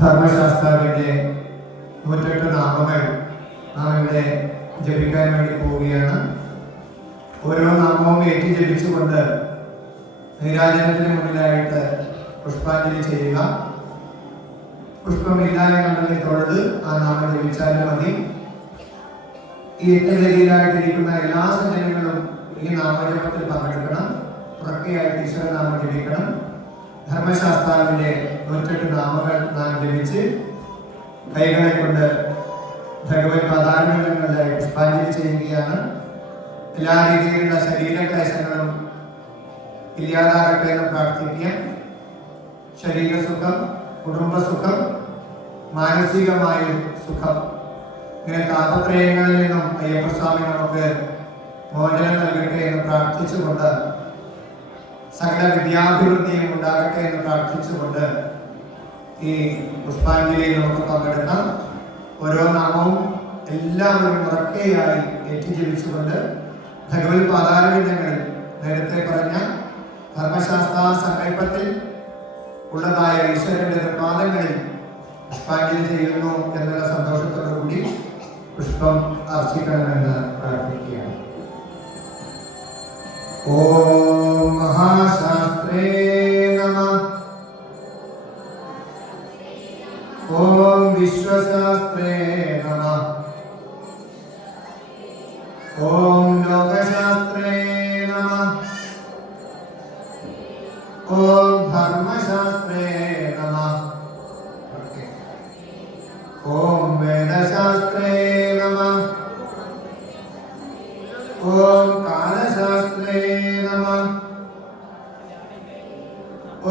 ധർമ്മശാസ്താവിൻ്റെ 108 നാമങ്ങൾ നാം ഇവിടെ ജപിക്കാൻ വേണ്ടി പോവുകയാണ്. ഓരോ നാമവും ഏറ്റി ജപിച്ചുകൊണ്ട് നീരാജനത്തിന് മുന്നിലായിട്ട് പുഷ്പാഞ്ജലി ചെയ്യുക. പുഷ്പമില്ലാതെ കണ്ടെങ്കിൽ തൊഴുത് ആ നാമം ജപിച്ചാലും മതി. ഈ യജ്ഞവേദിയിലായിട്ടിരിക്കുന്ന എല്ലാ സജ്ജനങ്ങളും ഈ നാമജപത്തിൽ പങ്കെടുക്കണം. ഉറക്കെയായിട്ട് ഈശ്വരനാമം ജപിക്കണം. ധർമ്മശാസ്താവിൻ്റെ 108 നാമങ്ങൾ നാം ജപിച്ച് കൈകളെ കൊണ്ട് ഭഗവത് പദാരങ്ങളിലായി പുഷ്പാഞ്ജലി ചെയ്യുകയാണ്. എല്ലാ രീതിയിലുള്ള ശരീരക്ലേശങ്ങളും ഇല്ലാതാകട്ടെ എന്ന് പ്രാർത്ഥിക്കാം. ശരീരസുഖം, കുടുംബസുഖം, മാനസികമായ സുഖം, ഇങ്ങനെ താപത്രയങ്ങളിൽ നിന്നും അയ്യപ്പസ്വാമി നമുക്ക് മോചനം നൽകട്ടെ എന്ന് പ്രാർത്ഥിച്ചുകൊണ്ട് സകല വിദ്യാഭിവൃദ്ധിയും ഉണ്ടാകട്ടെ എന്ന് പ്രാർത്ഥിച്ചുകൊണ്ട് ഈ പുഷ്പാഞ്ജലിയിൽ നമുക്ക് പങ്കെടുക്കാം. ഓരോ നാമവും എല്ലാവരും ഉറക്കെയായി ഏറ്റുജപിച്ചുകൊണ്ട് ഭഗവത് പാതാരവിന്ദങ്ങളിൽ നേരത്തെ പറഞ്ഞ ധർമ്മശാസ്ത്ര സങ്കല്പത്തിൽ ഉള്ളതായ ഈശ്വരന്റെ പാദങ്ങളിൽ പുഷ്പാഞ്ജലി ചെയ്യുന്നു എന്നുള്ള സന്തോഷത്തോടു കൂടി പുഷ്പം അർച്ചിക്കണമെന്ന് പ്രാർത്ഥിക്കുകയാണ്. ഓം മഹാശാസ്ത്രേ നമഃ. ഓം വിശ്വശാസ്ത്രേ നമഃ. ഓം ലോകശാസ്ത്രേ നമഃ. ഓം ധർമ്മശാസ്ത്രേ നമഃ. ഓം വേദശാസ്ത്രേ നമഃ. ഓം കാലശാസ്ത്രേ നമഃ.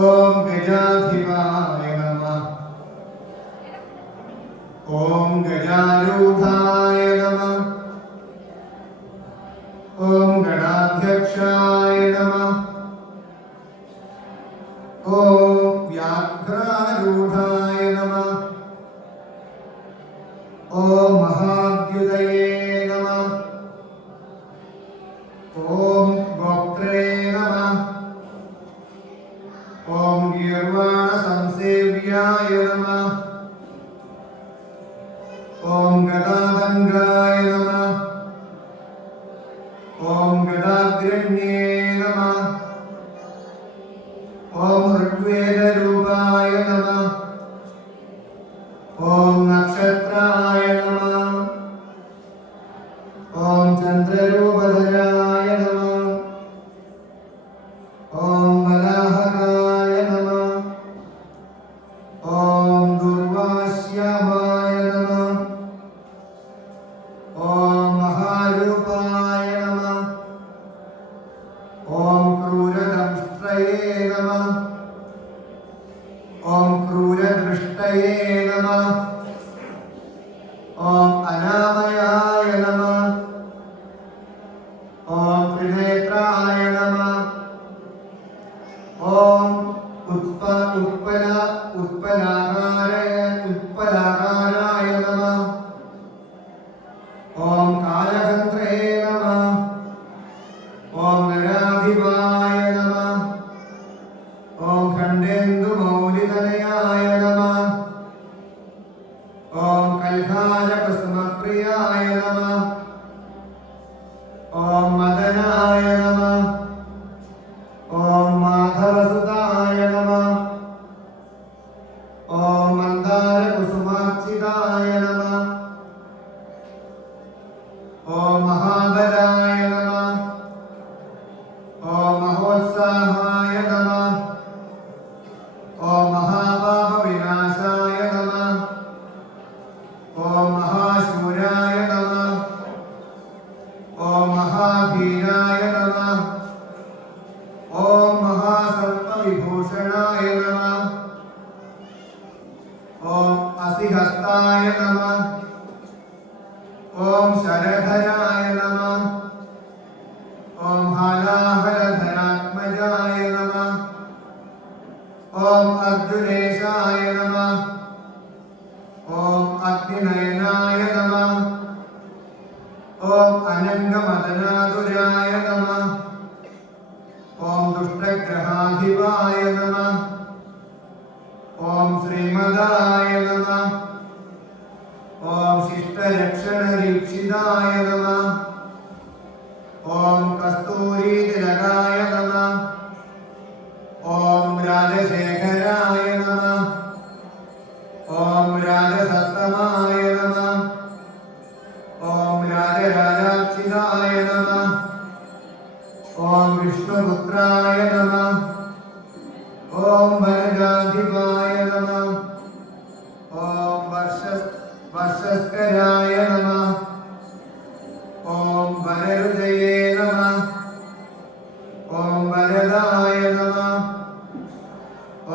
ഓം ഗജാധിപായ നമഃ. ഓം ഗജാരൂഢായ നമഃ. ഓം ഗണാധ്യക്ഷായ നമഃ. ഓം വ്യാഘ്രാരൂഢായ നമഃ. ഓം മഹാദ്യുതയേ നമഃ. ഓം ഗോപ്ത്രേ നമഃ. ഓം ഗീർവാണ സംസേവ്യായ നമഃ. ഓം ഗദാധംഗായ നമഃ. ഓം ഗദാഗ്രണ്യേ നമഃ. ഓം ഋഗ്വേദരൂപായ നമഃ. ഓം നക്ഷത്രായ നമഃ. ഓം ചന്ദ്രരൂപധരായ നമഃ. ഓം വരാഹകായ നമഃ. ഓം ദുർവാശ്യാമായ നമഃ. ഓം മഹാരൂപായ നമഃ. ഓം ക്രൂരദംഷ്ട്രയേ നമഃ. ഓം ക്രൂരദൃഷ്ടയേ നമഃ. ഓം അനാമയായ നമഃ. ഓം ത്രിനേത്രായ നമഃ. ഓം ഉത്പലാകാരായ നമഃ. ഓം കാലഹന്ത്രേ നമഃ. ഓം നരാധിപായ നമഃ. ഓം ഖണ്ഡേന്ദുമൗലിതനയായ നമഃ. ഓം കൽഹാരകുസുമപ്രിയായ നമഃ. ഓം മദനായ നമഃ. ഓം മാധവസുതായ നമഃ. ഓം മന്ദാരകുസുമാർച്ചിതായ നമഃ. ഓം മഹാബലായ നമഃ. ഓം മഹോത്സാഹായ നമഃ. ഓം മഹാപാപവിനാശായ നമഃ. ഓം മഹാശൂരായ നമഃ. ഓം മഹാധീരായ നമഃ. ഓം മഹാസർപ്പവിഭൂഷണായ നമഃ. ഓം അസിഹസ്തായ നമഃ. ഓം ശരധരായ നമഃ. ഓം ഹാലാഹലധരാത്മജായ നമഃ. ഓം അർജുനേശായ നമഃ. ഓം അഗ്നിനയനായ നമഃ. ഓം അനംഗമദനാതുരായ നമഃ. ഓം ദുഷ്ടഗ്രഹാധിപായ നമഃ. ഓം ശ്രീമദായ राजशेखराय नमः। ॐ राजसत्तमाय नमः। ॐ राजराजाक्षिताय नमः। ॐ विष्णुपुत्राय नमः। ॐ वनजाधिपाय नमः। ॐ वर्षस्कराय नमः। ॐ वररुदये नमः। ॐ वरदाय नमः।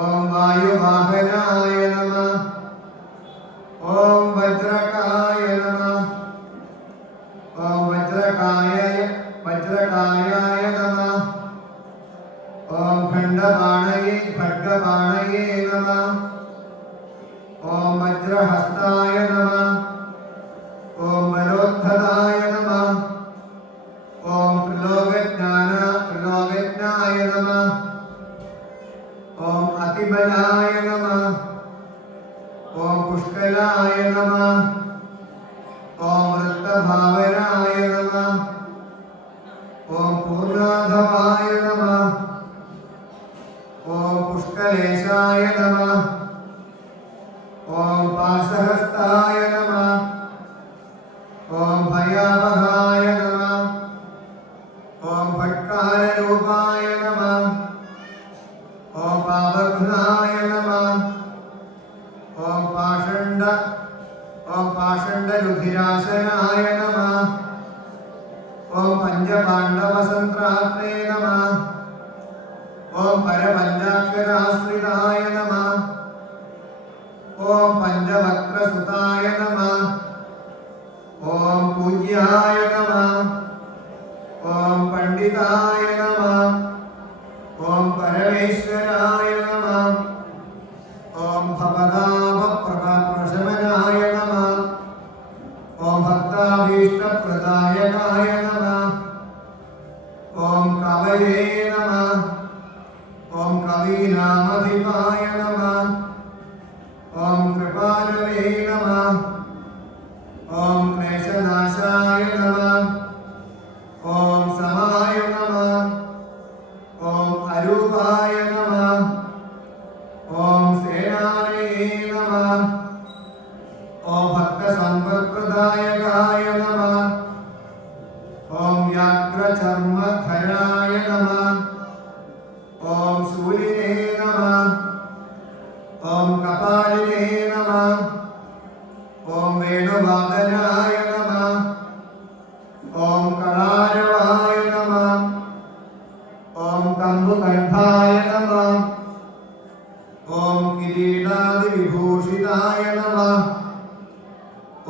ॐ वायुवाहनाय नमः। ॐ वज्रकाय नमः। ॐ वज्रकायाय नमः। ॐ खड्गपाणये नमः। ॐ वज्रहस्ताय नमः। ॐ वरोद्धताय नमः। ॐ त्रिलोकज्ञाय नमः। ॐ अतिबलाय नमः। ॐ पुष्कलाय नमः। ॐ वृत्तभावनाय नमः। ॐ पूर्णाधवाय नमः। ॐ पुष्कलेशाय नमः। ॐ पाशहस्ताय नमः। ॐ भयावहाय नमः। ॐ भट्काररूपाय नमः। ॐ पावघ्नाय नमः। ॐ पाषण्डरुधिराशनाय नमः। ॐ पञ्चपाण्डवसन्त्रात्रे नमः। ॐ परपञ्चाक्षराश्रिताय नमः। ॐ पञ्चवक्त्रसुताय नमः। ॐ पूज्याय नमः। ॐ पण्डिताय नमः। ॐ परमेश्वराय नमः। ॐ भवदाभप्रशमनाय नमः। ॐ भक्ताभीष्टप्रदायकाय नमः। ॐ कवये नमः। ॐ कवीनामधिपाय नमः। ॐ कृपालवे नमः। ॐ क्लेशनाशाय नमः। ॐ समाय नमः। ॐ अरूपाय नमः। ॐ सेनानये नमः। ॐ भक्तसम्पत्प्रदायकाय नमः। ॐ व्याघ्रचर्मधराय नमः। ॐ शूलिने नमः। ॐ कपालिने नमः। ॐ वेणुवादनाय नमः। ॐ कलारवाय नमः। ॐ कम्बुकण्ठाय नमः। ॐ किरीटादिविभूषिताय नमः।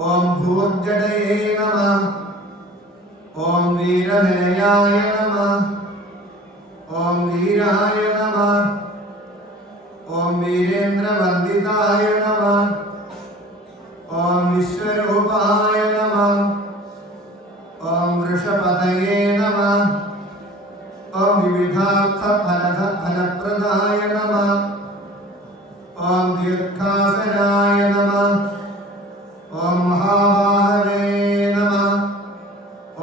ॐ भूर्जटये नमः। ॐ वीरनिलयाय नमः। ॐ वीराय नमः। ॐ वीरेन्द्रवन्दिताय नमः। ॐ विश्वरूपाय नमः। ॐ वृषपतये नमः। ॐ विविधार्थफलप्रदाय नमः। ॐ दीर्घासनाय नमः। ॐ महाबाहवे नमः।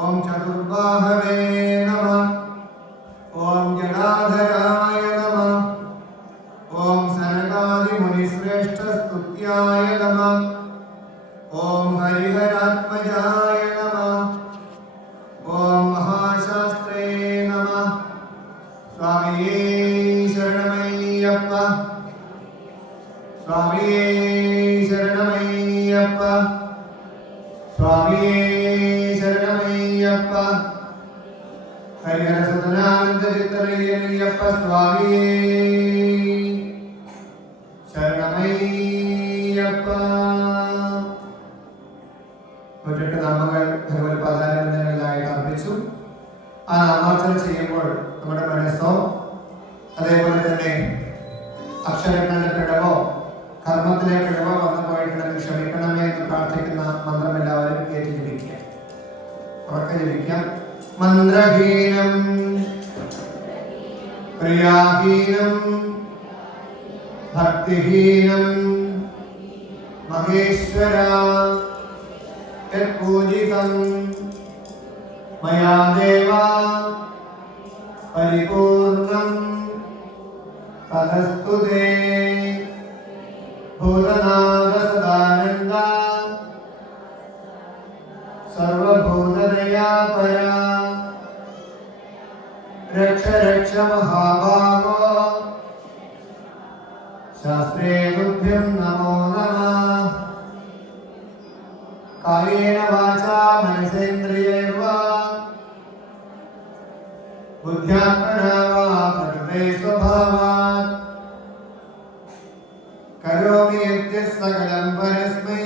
ॐ चतुर्बाहवे नमः। ॐ जटाधराय नमः। ॐ सनकादिमुनिश्रेष्ठस्तुत्याय नमः। ॐ हरिहरात्मजाय नमः। ॐ महाशास्त्रे नमः। स्वामिये शरणमय्यप्प। स्वामिये शरणमय्यप्प। स्वामिये शरणमय्यप्प। हरिहरसुतनानन्दचित्तमय्यप्प स्वामिये ശരണമയ്യപ്പ. ഒറ്റ നാമങ്ങൾ ഭഗവത് പാദാരവിന്ദങ്ങളിലായിട്ട് അർപ്പിച്ചു. ആ നാമാർച്ചന ചെയ്യുമ്പോൾ നമ്മുടെ മനസ്സോ അതേപോലെ തന്നെ അക്ഷരങ്ങളുടെ പിഴവോ കർമ്മത്തിലെ പിഴവോ വന്നു പോയിട്ടുണ്ടെങ്കിൽ ക്ഷമിക്കണമേ എന്ന് പ്രാർത്ഥിക്കുന്ന മന്ത്രം എല്ലാവരും കേട്ട് ജപിക്കുക. ഉറക്കെ ജപിക്കാം. മന്ത്രഹീനം ക്രിയാഹീനം ഭക്തിഹീനം മഹേശ്വര യത്പൂജിതം മയാ ദേവ പരിപൂർണം തതസ്തുതേ ഭൂതനാഥ സദാനന്ദ സർവഭൂതദയാ പരാ രക്ഷ രക്ഷ മഹാഭാഗോ ശാസ്ത്രേ തുഭ്യം നമോ നമഃ കായേന വാചാ മനസേന്ദ്രിയൈർവ ബുദ്ധ്യാത്മനാ വാ പ്രകൃതേ സ്വഭാവാത് കരോമി യദ്യഃ സകലം പരസ്മൈ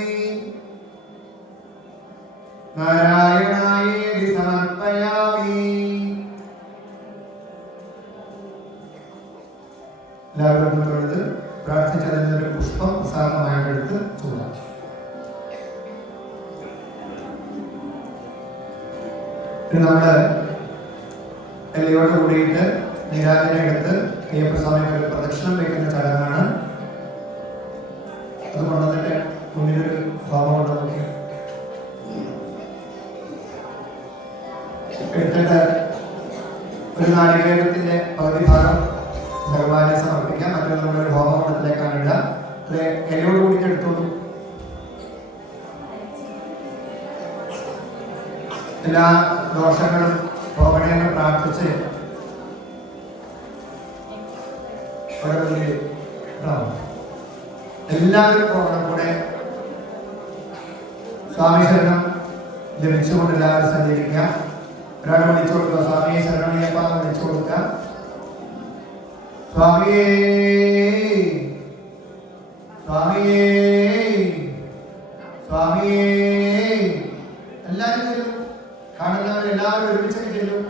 നാരായണായേതി സമർപ്പയാമി. എല്ലാവരും തൊഴുത് പ്രാർത്ഥിച്ചതിനൊരു പുഷ്പം പ്രസാദമായെടുത്ത് ചൂടാം. നമ്മള് എല്ലയോട് കൂടിയിട്ട് നീരാജനെ എടുത്ത് അയ്യപ്പസ്വാമിക്ക് ഒരു പ്രദക്ഷിണം വയ്ക്കുന്ന ചടങ്ങാണ്. അത് കൊണ്ടുവന്നിട്ട് മുന്നിലൊരു ഹോമം കൊണ്ട് നോക്കി എടുത്തിട്ട് ഒരു നാളികേരത്തിന്റെ പകുതി ഭാഗം ഭഗവാനെ സമർപ്പിക്കാം. മറ്റൊരു നമ്മളൊരു ഹോമകുണ്ടത്തിലേക്കാണ് ഇടുക. അത് എല്ലയോട് കൂടിയിട്ട് എടുത്തോളൂ. എല്ലാ ദോഷങ്ങളും പോകണമെന്ന് പ്രാർത്ഥിച്ച് എല്ലാവരും പോകണം. കൂടെ സ്വാമി ശരണം ജപിച്ചുകൊണ്ട് എല്ലാവരും സഞ്ചരിക്കാം. ഒരാൾ വിളിച്ചു കൊടുക്കുക, സ്വാമിയെ ശരണയ്യപ്പ വിളിച്ചു കൊടുക്കുക. സ്വാമിയേ സ്വാമിയേ സ്വാമിയേ. എല്ലാവരും ചെല്ലും, കാണുന്നവർ എല്ലാവരും ഒരുമിച്ച് ചെല്ലും.